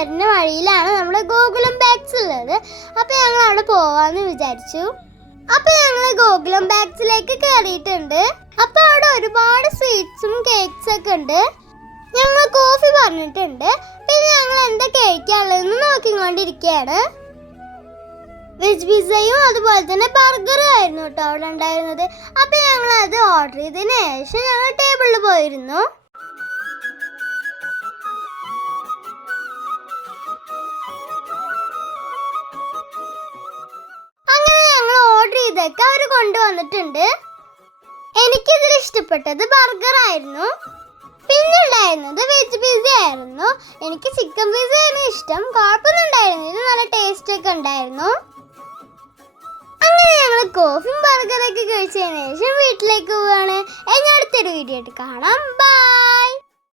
വരുന്ന വഴിയിലാണ് നമ്മുടെ ഗോകുലം ബാഗ്സ് ഉള്ളത്. അപ്പൊ ഞങ്ങൾ അവിടെ പോവാന്ന് വിചാരിച്ചു. അപ്പൊ ഞങ്ങൾ ഗോകുലം ബാഗ്സിലേക്ക് കയറിയിട്ടുണ്ട് അപ്പൊ അവിടെ ഒരുപാട് സ്വീറ്റ്സും കേക്ക്സും ഒക്കെ ഉണ്ട്. ഞങ്ങൾ കോഫി പറഞ്ഞിട്ടുണ്ട്. പിന്നെ ഞങ്ങൾ എന്താ കഴിക്കാനുള്ളതെന്ന് നോക്കിക്കൊണ്ടിരിക്കുകയാണ്. വെജ് പിസയും അതുപോലെ തന്നെ ബർഗറും ആയിരുന്നു കേട്ടോ അവിടെ ഉണ്ടായിരുന്നത്. അപ്പോൾ ഞങ്ങൾ അത് ഓർഡർ ചെയ്തതിന് ശേഷം ഞങ്ങൾ ടേബിളിൽ പോയിരുന്നു. ചെയ്തൊക്കെ അവർ കൊണ്ടുവന്നിട്ടുണ്ട്. എനിക്കിതിൽ ഇഷ്ടപ്പെട്ടത് ബർഗർ ആയിരുന്നു. പിന്നെ ഉണ്ടായിരുന്നത് വെജ് പിസ ആയിരുന്നു. എനിക്ക് ചിക്കൻ പിസ ആയിരുന്നു ഇഷ്ടം. കുഴപ്പമൊന്നും ഇത് നല്ല ടേസ്റ്റ് ഒക്കെ ഉണ്ടായിരുന്നു. അങ്ങനെ ഞങ്ങൾ കോഫിയും ബർഗറൊക്കെ കഴിച്ചതിന് ശേഷം വീട്ടിലേക്ക് പോവാണ്. എന്നടുത്തൊരു വീഡിയോ ആയിട്ട് കാണാം. ബൈ